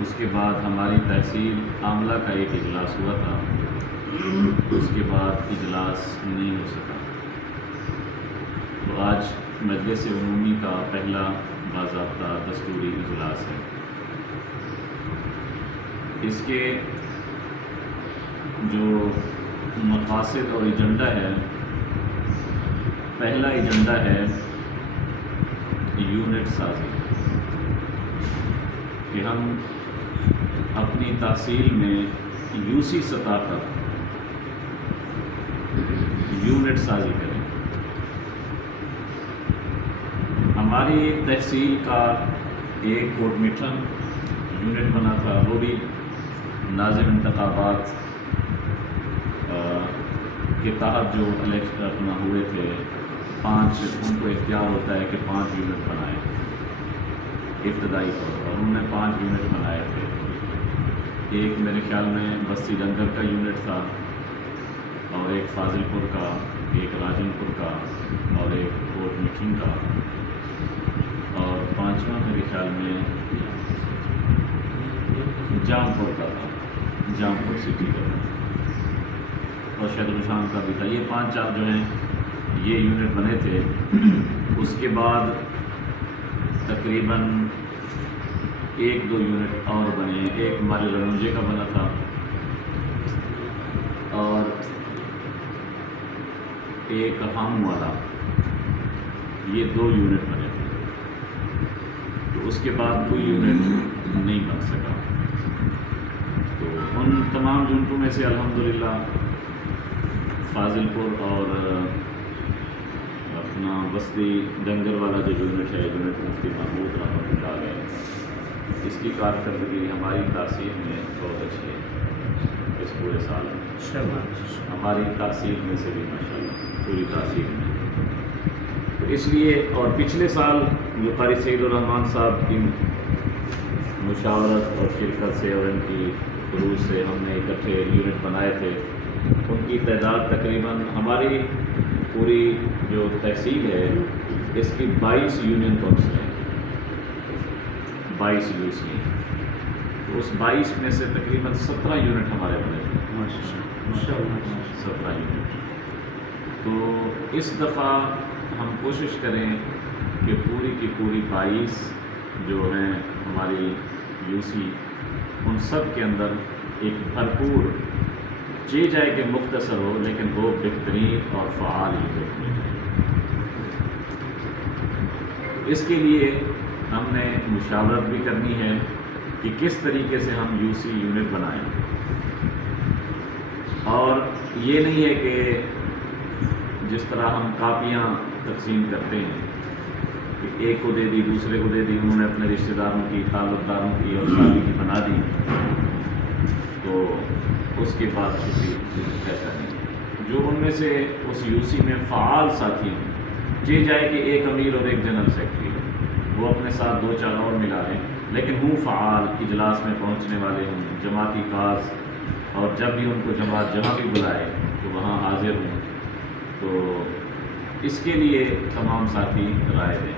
اس کے بعد ہماری تحصیل عاملہ کا ایک اجلاس ہوا تھا، اس کے بعد اجلاس نہیں ہو سکا۔ تو آج مجلس عمومی کا پہلا باضابطہ دستوری اجلاس ہے۔ اس کے جو مقاصد اور ایجنڈا ہے، پہلا ایجنڈا ہے یونٹ سازی، کہ ہم اپنی تحصیل میں یوسی سطح پر یونٹ سازی کریں۔ ہماری تحصیل کا ایک کوٹ میٹھن یونٹ بنا تھا، وہ بھی ناظم انتخابات کے تحت جو الیکشن اپنا ہوئے تھے، 5 ان کو اختیار ہوتا ہے کہ 5 یونٹ بنائیں ابتدائی طور پر، انہوں نے 5 یونٹ بنائے تھے۔ ایک میرے خیال میں بستی ڈنگر کا یونٹ تھا، اور ایک فاضل پور کا، ایک راجن پور کا، اور ایک کوٹ میٹھن کا، اور 5واں میرے خیال میں جام پور کا تھا، جام پور سٹی کا تھا، اور شہد الشام کا بھی تھا۔ یہ 5 جو ہیں یہ یونٹ بنے تھے۔ اس کے بعد تقریباً 1-2 یونٹ اور بنے، ایک ہمارے رنوجے کا بنا تھا، اور ایک ہم والا، یہ 2 یونٹ بنے تھے۔ تو اس کے بعد کوئی یونٹ نہیں بن سکا۔ تو ان تمام یونٹوں میں سے الحمدللہ فاضل پور اور اپنا بستی ڈنگر والا جو یونٹ ہے، یونٹ مفتی محمود رحمۃ اللہ علیہ، اس کی کارکردگی ہماری تحصیل میں بہت اچھی ہے۔ اس پورے سال ہماری تحصیل میں سے بھی ماشاءاللہ پوری تحصیل میں، تو اس لیے، اور پچھلے سال جو قاری سعید الرحمان صاحب کی مشاورت اور شرکت سے اور ان کی خروج سے ہم نے اکٹھے یونٹ بنائے تھے، ان کی تعداد تقریباً ہماری پوری جو تحصیل ہے اس کی 22 یونین کونسل ہیں، 22 یوسی ہیں۔ تو اس 22 میں سے تقریباً 17 یونٹ ہمارے بنے تھے، 17 یونٹ۔ تو اس دفعہ ہم کوشش کریں کہ پوری کی پوری 22 جو ہیں ہماری یوسی، ان سب کے اندر ایک بھرپور چیز جائے کہ مختصر ہو، لیکن وہ بہترین اور فعال یونٹ میں ہے۔ اس کے لیے ہم نے مشاورت بھی کرنی ہے کہ کس طریقے سے ہم یوسی یونٹ بنائیں، اور یہ نہیں ہے کہ جس طرح ہم کاپیاں تقسیم کرتے ہیں کہ ایک کو دے دی، دوسرے کو دے دی، انہوں نے اپنے رشتہ داروں کی، تعلق داروں کی اور شادی کی بنا دی، تو اس کے بعد چھٹی ایسا نہیں۔ جو ان میں سے اس یوسی میں فعال ساتھی ہوں، یہ جائے کہ ایک امیر اور ایک جنرل سیکرٹری ہو، وہ اپنے ساتھ 2-4 اور ملا لیں، لیکن ہوں فعال، اجلاس میں پہنچنے والے ہوں، جماعتی کاز، اور جب بھی ان کو جماعت جہاں بھی بلائے تو وہاں حاضر ہوں۔ تو اس کے لیے تمام ساتھی رائے دیں۔